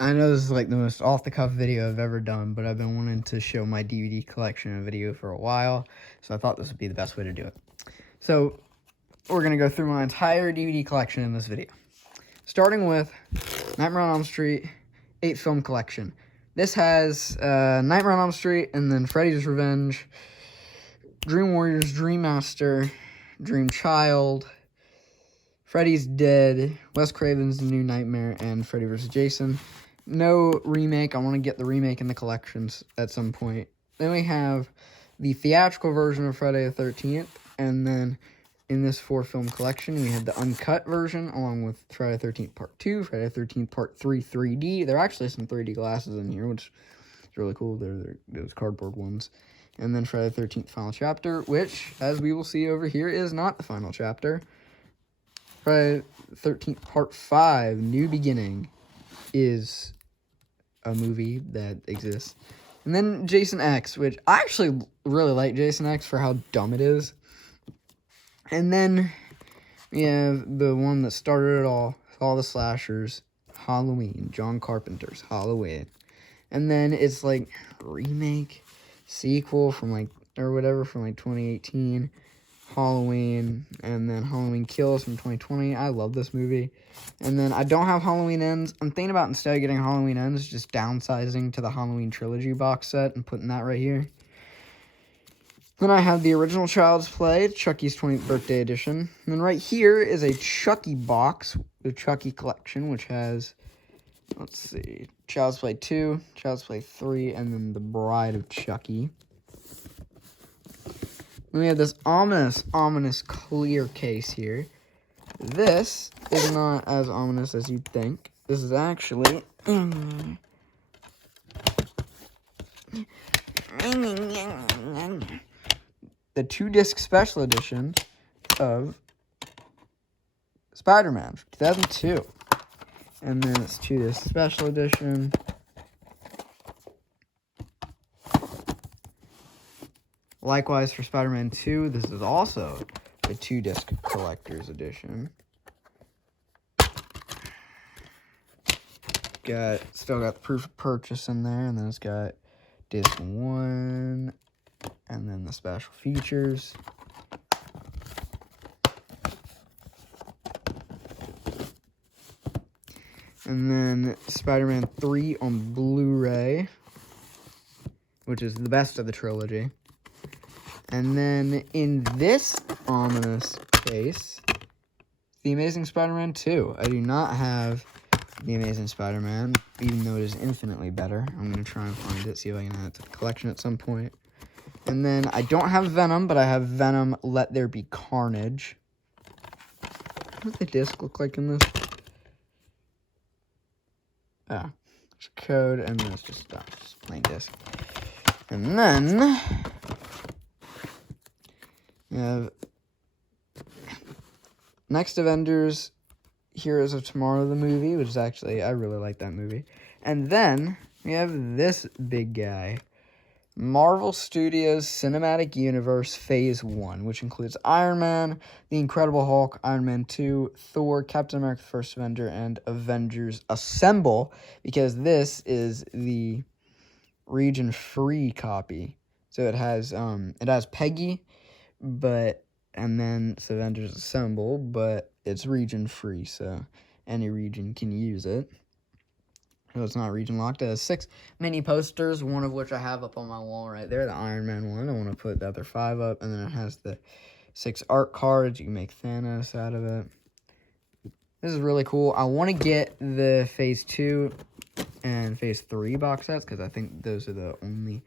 I know this is like the most off-the-cuff video I've ever done, but I've been wanting to show my DVD collection in a video for a while, so I thought this would be the best way to do it. So, we're going to go through my entire DVD collection in this video. Starting with Nightmare on Elm Street 8-film collection. This has Nightmare on Elm Street, and then Freddy's Revenge, Dream Warriors, Dream Master, Dream Child, Freddy's Dead, Wes Craven's The New Nightmare, and Freddy vs. Jason. No remake. I want to get the remake in the collections at some point. Then we have the theatrical version of Friday the 13th, and then in this 4-film collection, we have the uncut version, along with Friday the 13th Part 2, Friday the 13th Part 3 3D. There are actually some 3D glasses in here, which is really cool. They're those cardboard ones. And then Friday the 13th Final Chapter, which, as we will see over here, is not the final chapter. Friday the 13th Part 5, New Beginning, is a movie that exists. And then Jason X, which I actually really like Jason X for how dumb it is. And then we have the one that started it all the slashers, Halloween, John Carpenter's Halloween. And then it's like remake, sequel from like 2018, Halloween, and then Halloween Kills from 2020. I love this movie. And then I don't have Halloween Ends. I'm thinking about, instead of getting Halloween Ends, just downsizing to the Halloween Trilogy box set and putting that right here. Then I have the original Child's Play, Chucky's 20th Birthday Edition. And then right here is a Chucky box, the Chucky collection, which has, let's see, Child's Play 2, Child's Play 3, and then The Bride of Chucky. Then we have this ominous clear case here. This is not as ominous as you'd think. This is actually the 2-disc special edition of Spider-Man 2002. And then it's 2-disc special edition. Likewise for Spider-Man 2, this is also a 2-disc collector's edition. Still got the proof of purchase in there, and then it's got disc 1, and then the special features. And then Spider-Man 3 on Blu-ray, which is the best of the trilogy. And then in this ominous case, The Amazing Spider-Man 2. I do not have The Amazing Spider-Man, even though it is infinitely better. I'm going to try and find it, see if I can add it to the collection at some point. And then I don't have Venom, but I have Venom Let There Be Carnage. What does the disc look like in this? Ah, there's a code, and then it's just plain disc. And then we have Next Avengers, Heroes of Tomorrow, the movie, which is actually, I really like that movie. And then we have this big guy, Marvel Studios Cinematic Universe Phase 1, which includes Iron Man, The Incredible Hulk, Iron Man 2, Thor, Captain America the First Avenger, and Avengers Assemble, because this is the region-free copy. So it has Peggy, and then it's Avengers Assemble, but it's region-free, so any region can use it. So it's not region locked. It has 6 mini posters, one of which I have up on my wall right there, the Iron Man one. I want to put the other 5 up, and then it has the 6 art cards. You can make Thanos out of it. This is really cool. I want to get the Phase 2 and Phase 3 box sets, because I think those are the only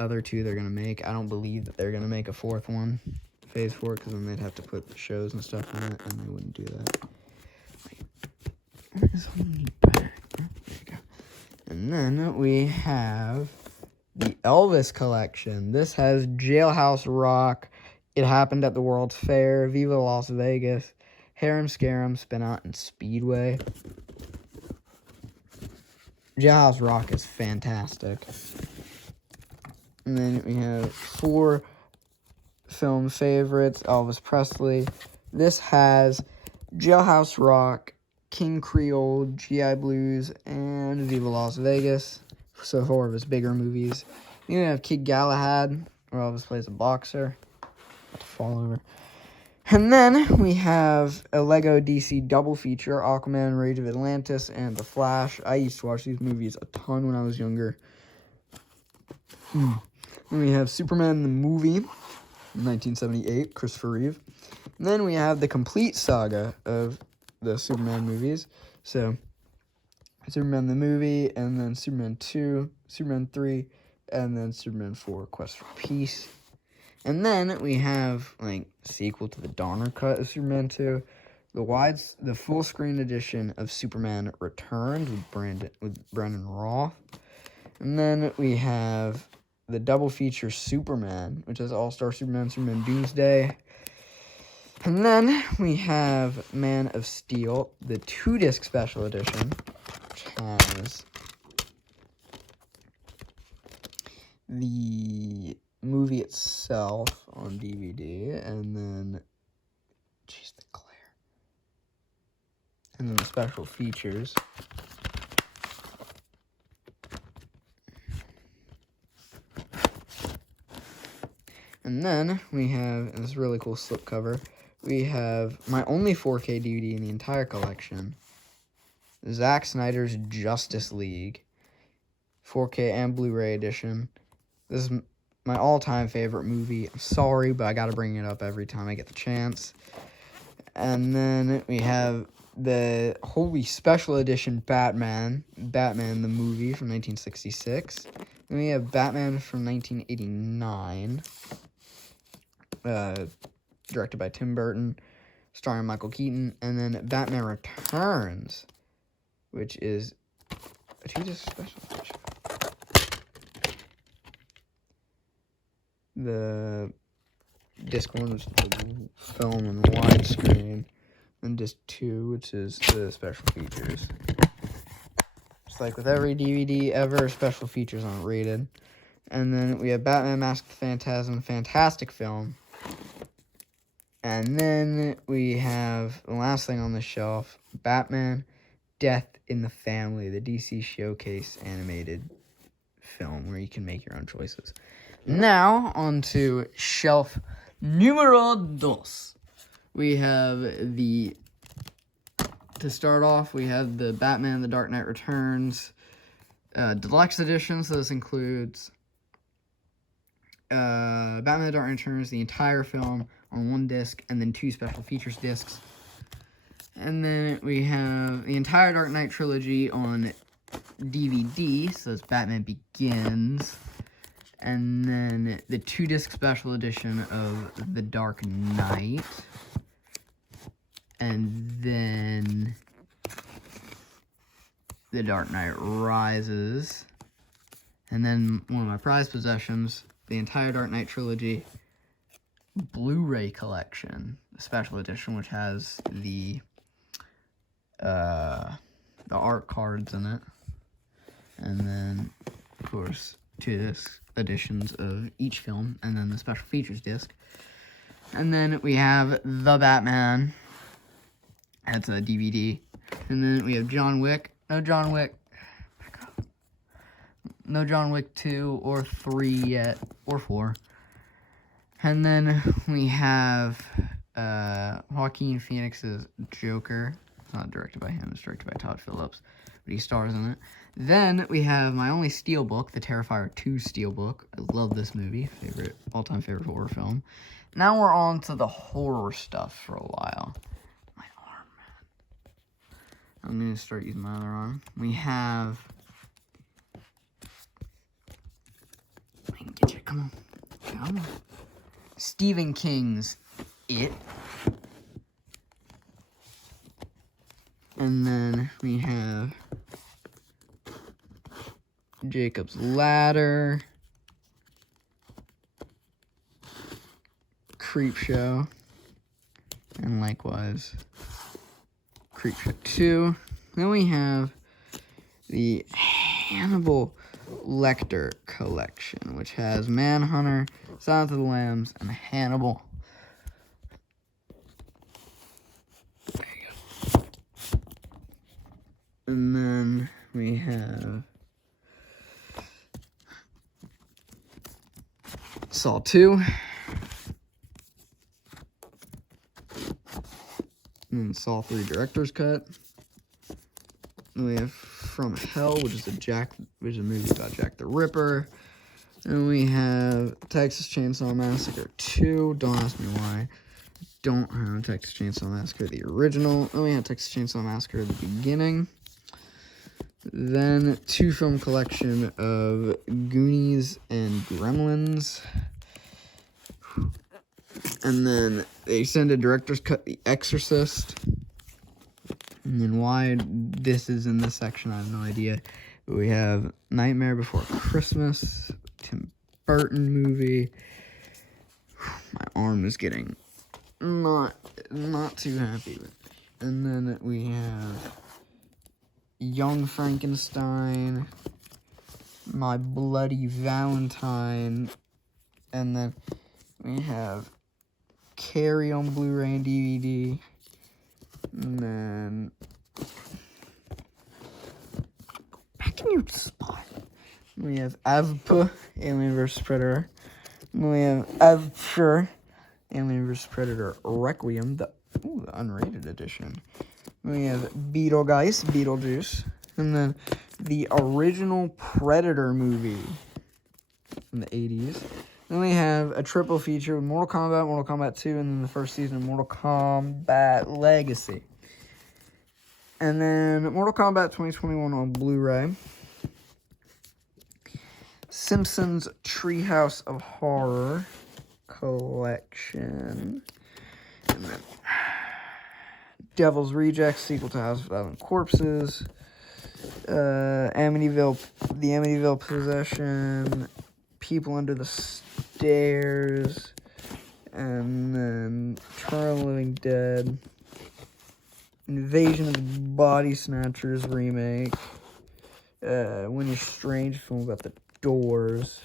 other 2 they're going to make. I don't believe that they're going to make a 4th one, Phase 4, because then they'd have to put the shows and stuff in it, and they wouldn't do that. Where is the back? There you go. And then we have the Elvis collection. This has Jailhouse Rock, It Happened at the World's Fair, Viva Las Vegas, Harem Scarum, Spin Out, and Speedway. Jailhouse Rock is fantastic. And then we have 4 film favorites, Elvis Presley. This has Jailhouse Rock, King Creole, GI Blues, and Viva Las Vegas. So 4 of his bigger movies. Then we have Kid Galahad, where Elvis plays a boxer. About to fall over. And then we have a Lego DC double feature, Aquaman, Rage of Atlantis, and The Flash. I used to watch these movies a ton when I was younger. Then we have Superman the movie, 1978, Christopher Reeve. And then we have the complete saga of the Superman movies. So, Superman the movie, and then Superman 2, Superman 3, and then Superman 4, Quest for Peace. And then we have, like, sequel to the Donner cut of Superman 2, the full screen edition of Superman Returns with Brandon Roth. And then we have the double feature Superman, which has All-Star Superman, Superman Doomsday. And then we have Man of Steel, the 2-disc special edition, which has the movie itself on DVD, and then, jeez, the glare, and then the special features. And then we have, and this really cool slipcover, we have my only 4K DVD in the entire collection, Zack Snyder's Justice League, 4K and Blu-ray edition. This is my all-time favorite movie. I'm sorry, but I gotta bring it up every time I get the chance. And then we have the Holy Special Edition Batman the movie from 1966. Then we have Batman from 1989, directed by Tim Burton, starring Michael Keaton. And then Batman Returns, which is a 2-disc special edition. The disc 1 was the film and widescreen, and disc 2, which is the special features. Just like with every DVD ever, special features aren't rated. And then we have Batman Mask of the Phantasm, fantastic film. And then we have the last thing on the shelf, Batman Death in the Family, the DC Showcase animated film where you can make your own choices. Now, on to shelf numero dos. We have to start off, we have the Batman The Dark Knight Returns deluxe edition. So this includes Batman The Dark Knight Returns, the entire film on 1 disc, and then 2 special features discs. And then we have the entire Dark Knight trilogy on DVD, so it's Batman Begins. And then the 2-disc special edition of The Dark Knight. And then The Dark Knight Rises. And then one of my prized possessions, the entire Dark Knight trilogy Blu-ray collection, the special edition, which has the art cards in it. And then, of course, 2-disc editions of each film, and then the special features disc. And then we have The Batman. That's a DVD. And then we have John Wick. No John Wick 2 or 3 yet, or 4. And then we have Joaquin Phoenix's Joker. It's not directed by him, it's directed by Todd Phillips, but he stars in it. Then we have my only Steelbook, the Terrifier 2 Steelbook. I love this movie, all-time favorite horror film. Now we're on to the horror stuff for a while. My arm, man. I'm going to start using my other arm. We have... I can get you, come on. Stephen King's It. And then we have Jacob's Ladder, Creepshow, and likewise Creepshow 2. Then we have the Hannibal Lecter collection, which has Manhunter, Silence of the Lambs, and Hannibal. There you go. have Saw 2. And Saw 3 Director's Cut. And we have From Hell, which is a movie about Jack the Ripper. And we have Texas Chainsaw Massacre 2. Don't ask me why. Don't have Texas Chainsaw Massacre, the original. And we have Texas Chainsaw Massacre at the beginning. Then 2-film collection of Goonies and Gremlins. And then the extended director's cut, The Exorcist. And then why this is in this section, I have no idea. But we have Nightmare Before Christmas, Tim Burton movie. My arm is getting not too happy with. And then we have Young Frankenstein, My Bloody Valentine, and then we have Carrie on Blu-ray and DVD, and then back in your spot. We have Avp, Alien vs. Predator. And we have Avpr, Alien vs. Predator Requiem, the unrated edition. We have Beetlejuice, and then the original Predator movie in the 80s. Then we have a triple feature with Mortal Kombat 2, and then the first season of Mortal Kombat Legacy. And then Mortal Kombat 2021 on Blu-ray. Simpsons Treehouse of Horror collection. And then Devil's Rejects, sequel to House of a Thousand Corpses. The Amityville Possession. People Under the Stairs. And then Trial of the Living Dead. Invasion of the Body Snatchers remake. When You're Strange, film about the Doors.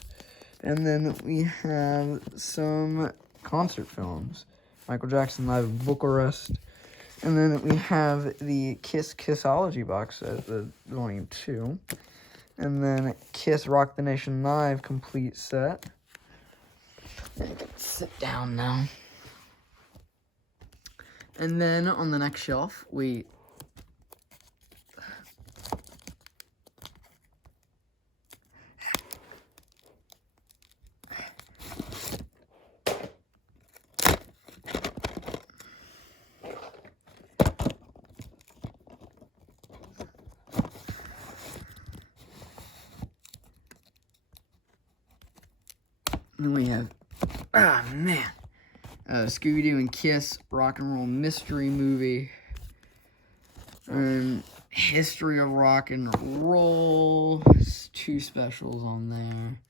And then we have some concert films. Michael Jackson Live at Bucharest. And then we have the Kiss Kissology box set, the Volume 2. And then Kiss Rock the Nation Live complete set. I can sit down now. And then on the next shelf, have, Scooby-Doo and Kiss Rock and Roll Mystery Movie. History of Rock and Roll. There's 2 specials on there.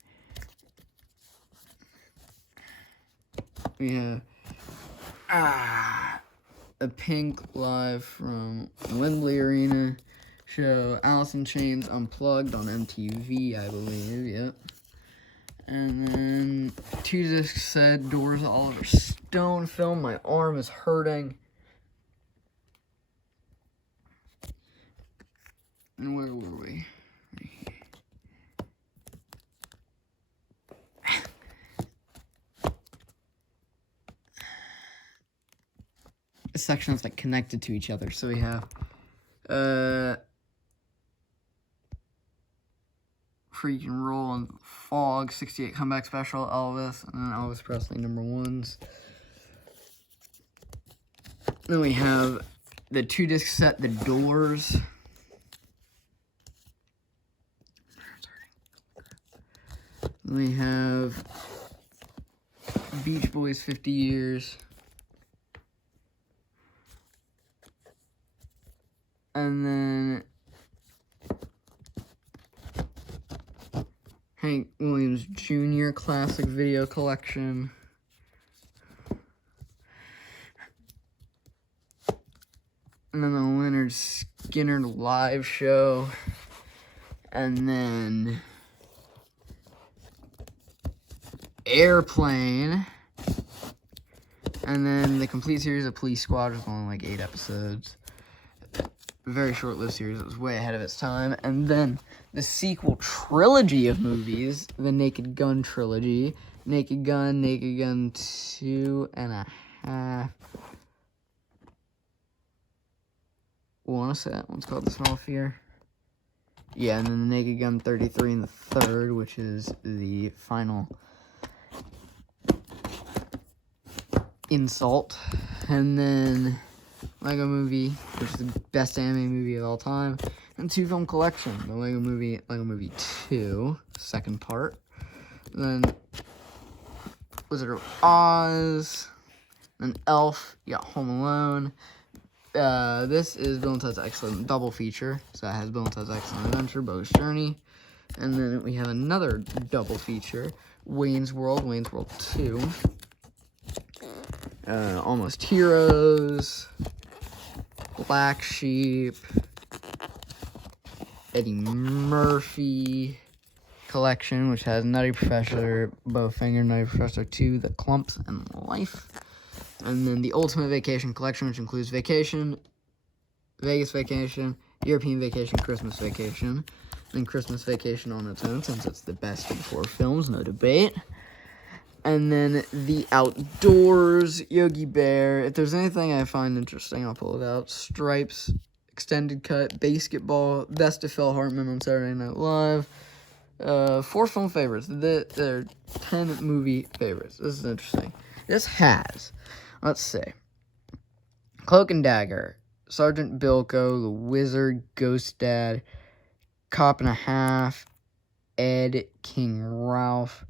We have a Pink Live from Wembley Arena show. Alice in Chains Unplugged on MTV, I believe. Yep. And then 2 disc set, Doors of Oliver Stone film. My arm is hurting. And where were we? Right here. A section that's like connected to each other. So we have Freak and Roll and Fog, 68 Comeback Special, Elvis, and then Elvis Presley #1s. Then we have the 2 disc set, The Doors. Then we have Beach Boys 50 Years. And then Hank Williams Jr. Classic Video Collection. And then the Leonard Skinner Live Show. And then Airplane. And then the complete series of Police Squad with only like 8 episodes. very short-lived series. It was way ahead of its time. And then the sequel trilogy of movies, the Naked Gun trilogy, Naked Gun 2.5. Want to say that one's called The Smell of Fear. Yeah, and then the Naked Gun 33 and the third, which is the final insult. And then Lego Movie, which is the best anime movie of all time. And 2-film collection, the Lego Movie 2, second part. And then Wizard of Oz. Then Elf, you got Home Alone. This is Bill and Ted's Excellent Double Feature. So it has Bill and Ted's Excellent Adventure, Bo's Journey. And then we have another double feature, Wayne's World 2. Almost Heroes, Black Sheep, Eddie Murphy collection, which has Nutty Professor, Bowfinger, Nutty Professor 2, The Clumps, and Life. And then the Ultimate Vacation collection, which includes Vacation, Vegas Vacation, European Vacation, Christmas Vacation. And Christmas Vacation on its own, since it's the best of 4 films, no debate. And then the Outdoors, Yogi Bear. If there's anything I find interesting, I'll pull it out. Stripes, Extended Cut, Basketball, Best of Phil Hartman on Saturday Night Live. 4 film favorites. They're 10 movie favorites. This is interesting. This has, let's see, Cloak and Dagger, Sergeant Bilko, The Wizard, Ghost Dad, Cop and a Half, Ed, King Ralph,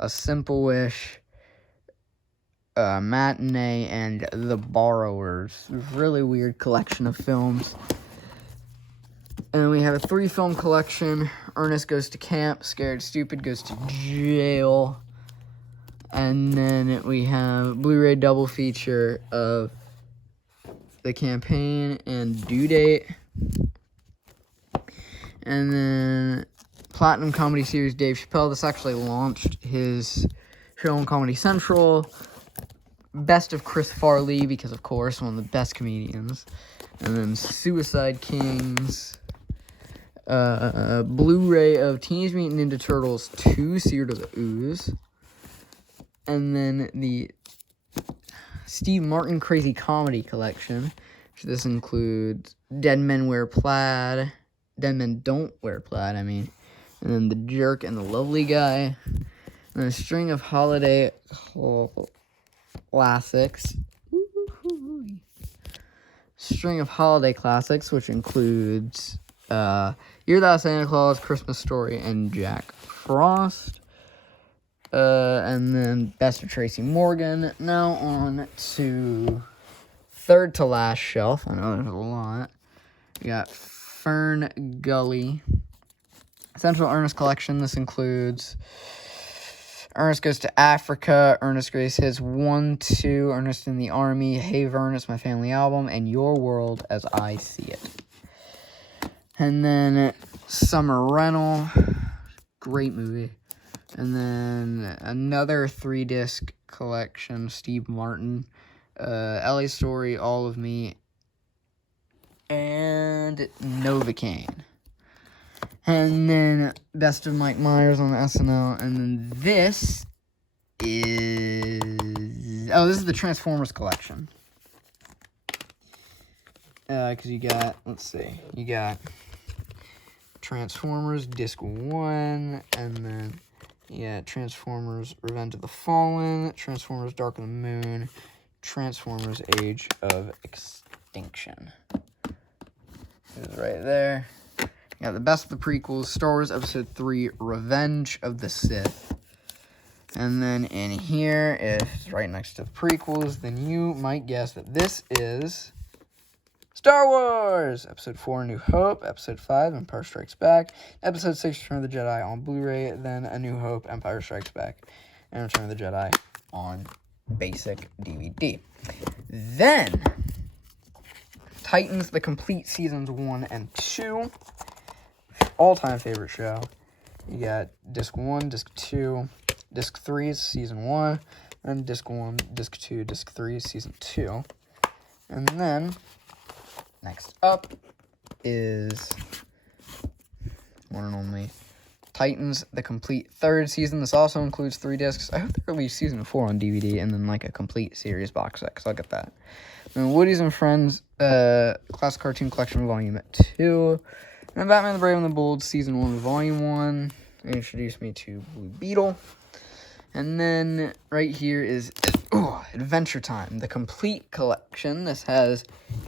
A Simple Wish, Matinee, and The Borrowers. Really weird collection of films. And then we have a 3-film collection. Ernest Goes to Camp, Scared Stupid Goes to Jail. And then we have Blu-ray double feature of The Campaign and Due Date. And then Platinum Comedy Series Dave Chappelle. This actually launched his show on Comedy Central. Best of Chris Farley, because of course, one of the best comedians. And then Suicide Kings. Blu-ray of Teenage Mutant Ninja Turtles 2, Secret of the Ooze. And then the Steve Martin Crazy Comedy Collection. Which this includes Dead Men Wear Plaid. Dead Men Don't Wear Plaid, I mean. And then The Jerk and the Lovely Guy. And then a string of holiday classics. String of holiday classics, which includes Year Without Santa Claus, Christmas Story, and Jack Frost. And then Best of Tracy Morgan. Now on to third to last shelf. I know there's a lot. We got Fern Gully. Central Ernest Collection. This includes Ernest Goes to Africa, Ernest Grace Hits 1, 2, Ernest in the Army, Hey Ernest, My Family Album, and Your World as I See It. And then Summer Rental. Great movie. And then another 3-disc collection, Steve Martin, LA Story, All of Me, and Novocaine. And then Best of Mike Myers on the SNL. And then this is... Oh, this is the Transformers collection. Because you got... Let's see. You got Transformers Disc 1. And then... Yeah, Transformers Revenge of the Fallen, Transformers Dark of the Moon, Transformers Age of Extinction. It is right there. You got the best of the prequels, Star Wars Episode 3, Revenge of the Sith. And then in here, if it's right next to the prequels, then you might guess that this is Star Wars! Episode 4, New Hope. Episode 5, Empire Strikes Back. Episode 6, Return of the Jedi on Blu-ray. Then A New Hope, Empire Strikes Back. And Return of the Jedi on basic DVD. Then, Titans, the complete seasons 1 and 2. All-time favorite show. You got Disc 1, Disc 2, Disc 3 is Season 1. Then Disc 1, Disc 2, Disc 3 is Season 2. And then... Next up, is one and only Titans, the complete third season. This also includes 3 discs. I hope they release season 4 on DVD and then like a complete series box set, because I'll get that. And Woody's and Friends, Classic Cartoon Collection Volume 2. And Batman the Brave and the Bold Season 1, Volume 1. They introduced me to Blue Beetle. And then right here is Adventure Time, the complete collection. This has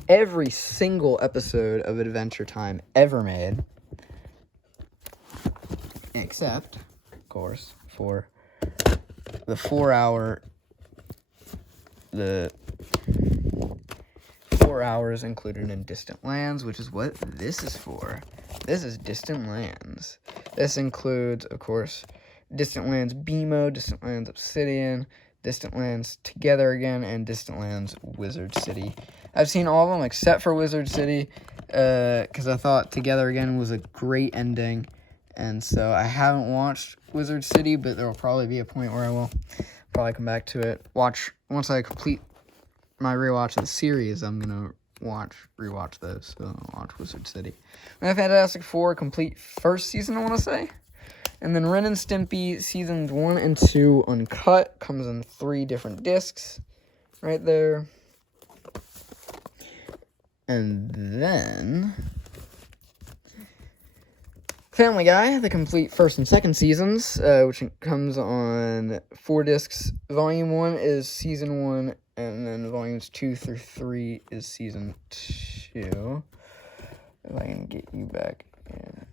every single episode of Adventure Time ever made. Except, of course, for the 4 hours included in Distant Lands, which is what this is for. This is Distant Lands. This includes, of course, Distant Lands BMO, Distant Lands Obsidian, Distant Lands Together Again, and Distant Lands Wizard City. I've seen all of them except for Wizard City, because I thought Together Again was a great ending, and so I haven't watched Wizard City, but there will probably be a point where I will probably come back to it. Once I complete my rewatch of the series, I'm gonna rewatch those. So I'll watch Wizard City. And Fantastic Four complete first season, I want to say. And then Ren and Stimpy seasons 1 and 2 uncut, comes in 3 different discs right there. And then Family Guy, the complete first and second seasons, which comes on 4 discs. Volume 1 is season 1, and then volumes 2 through 3 is season 2. If I can get you back in.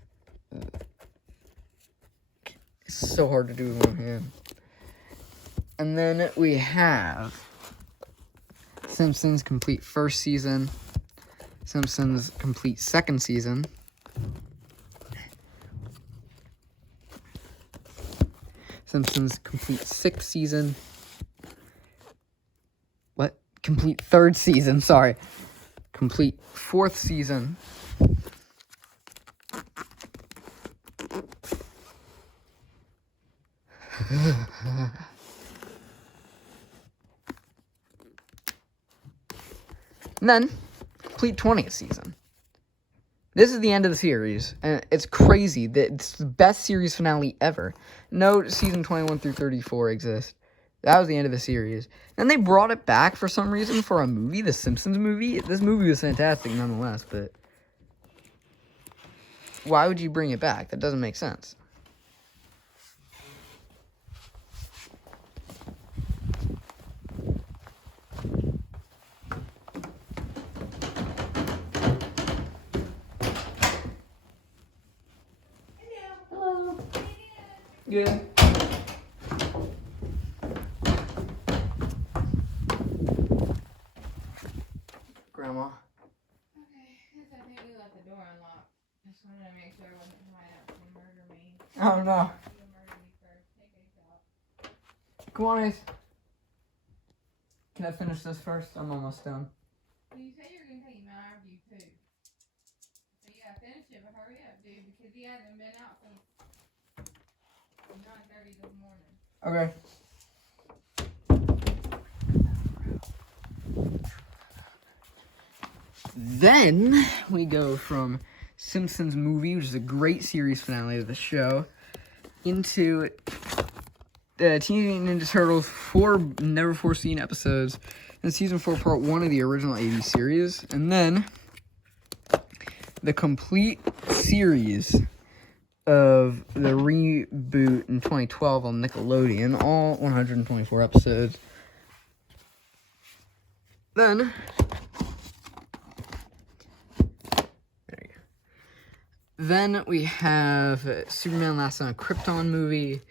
It's so hard to do with one hand. And then we have Simpsons complete first season, Simpsons complete second season, Simpsons complete 6th season. What? Complete 3rd season, sorry. Complete 4th season. And then, complete 20th season. This is the end of the series, and it's crazy that it's the best series finale ever. No season 21 through 34 exist. That was the end of the series. And they brought it back for some reason for a movie, the Simpsons movie. This movie was fantastic nonetheless, but why would you bring it back? That doesn't make sense. Good. Grandma. Okay, I think we left the door unlocked. Just wanted to make sure I wasn't trying out to murder me. Oh no. You murder me first. Take Ace out. Come on, Ace. Can I finish this first? I'm almost done. Well, you said you were going to take him out after you poop. So yeah, finish it, but hurry up, dude, because he hasn't been out since 9:30 this morning. Okay. Then we go from Simpsons movie, which is a great series finale of the show, into Teenage Mutant Ninja Turtles 4 never foreseen episodes, and season 4 part 1 of the original 80s series, and then the complete series of the reboot in 2012 on Nickelodeon, all 124 episodes. Then we have Superman Last Son of Krypton movie,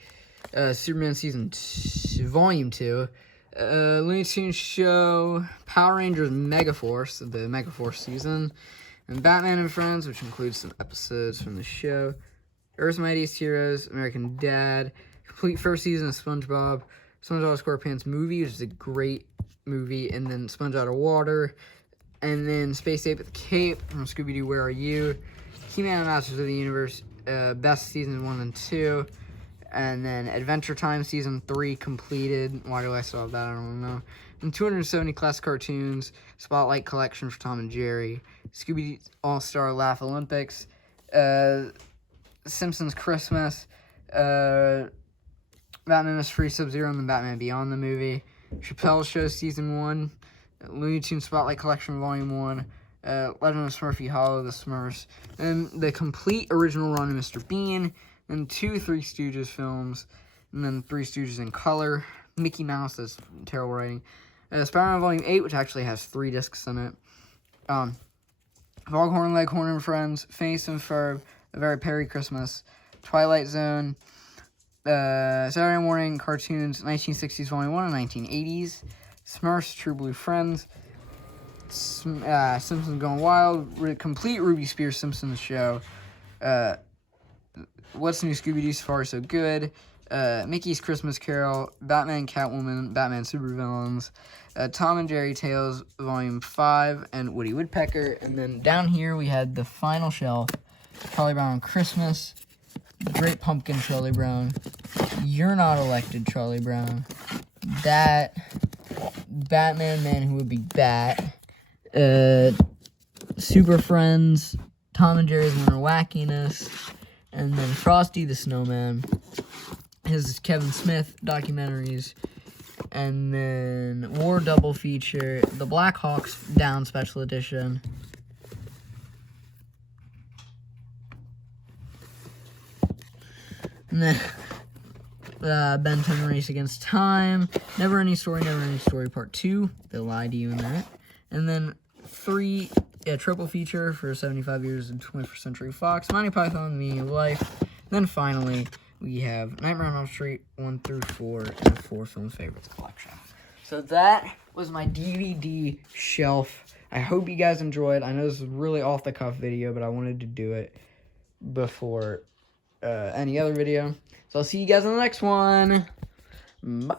Superman Season 2, Volume 2, Looney Tunes Show, Power Rangers Megaforce, the Megaforce season, and Batman and Friends, which includes some episodes from the show, Earth's Mightiest Heroes, American Dad, complete first season of SpongeBob, SpongeBob SquarePants movie, which is a great movie, and then Sponge Out of Water, and then Space Ape at the Cape from Scooby-Doo, Where Are You?, He-Man and Masters of the Universe, best seasons 1 and 2, And then Adventure Time Season 3 completed. Why do I still have that? I don't know. And 270 classic cartoons. Spotlight Collection for Tom and Jerry. Scooby All-Star Laugh Olympics. Simpsons Christmas. Batman vs. Free Sub-Zero and then Batman Beyond the movie. Chappelle's Show Season 1. Looney Tunes Spotlight Collection Volume 1. Legend of Smurfy Hollow, The Smurfs. And the complete original run of Mr. Bean. And 2 Three Stooges films. And then Three Stooges in color. Mickey Mouse, that's terrible writing. Spider-Man Volume 8, which actually has 3 discs in it. Foghorn Leghorn and Friends. Phineas and Ferb. A Very Perry Christmas. Twilight Zone. Saturday Morning Cartoons, 1960s Volume 1 and 1980s. Smurfs, True Blue Friends. Simpsons Gone Wild. Complete Ruby Spears Simpsons Show. What's New Scooby-Doo, So Far So Good. Mickey's Christmas Carol. Batman, Catwoman, Batman Supervillains. Tom and Jerry Tales Volume 5 and Woody Woodpecker. And then down here we had the final shelf. Charlie Brown on Christmas. Great Pumpkin Charlie Brown. You're Not Elected Charlie Brown. That Batman Man Who Would Be Bat. Super Friends. Tom and Jerry's Winter Wackiness. And then Frosty the Snowman. His Kevin Smith documentaries. And then War Double Feature. The Black Hawks Down Special Edition. And then Ben 10 Race Against Time. Never Any Story, Never Any Story Part 2. They lied to you in that. And then 3, triple feature for 75 years of 21st Century Fox. Monty Python, The Meaning of Life. Then finally, we have Nightmare on Elm Street 1 through 4 and 4 Film Favorites collection. So that was my DVD shelf. I hope you guys enjoyed. I know this is a really off-the-cuff video, but I wanted to do it before any other video. So I'll see you guys in the next one. Bye.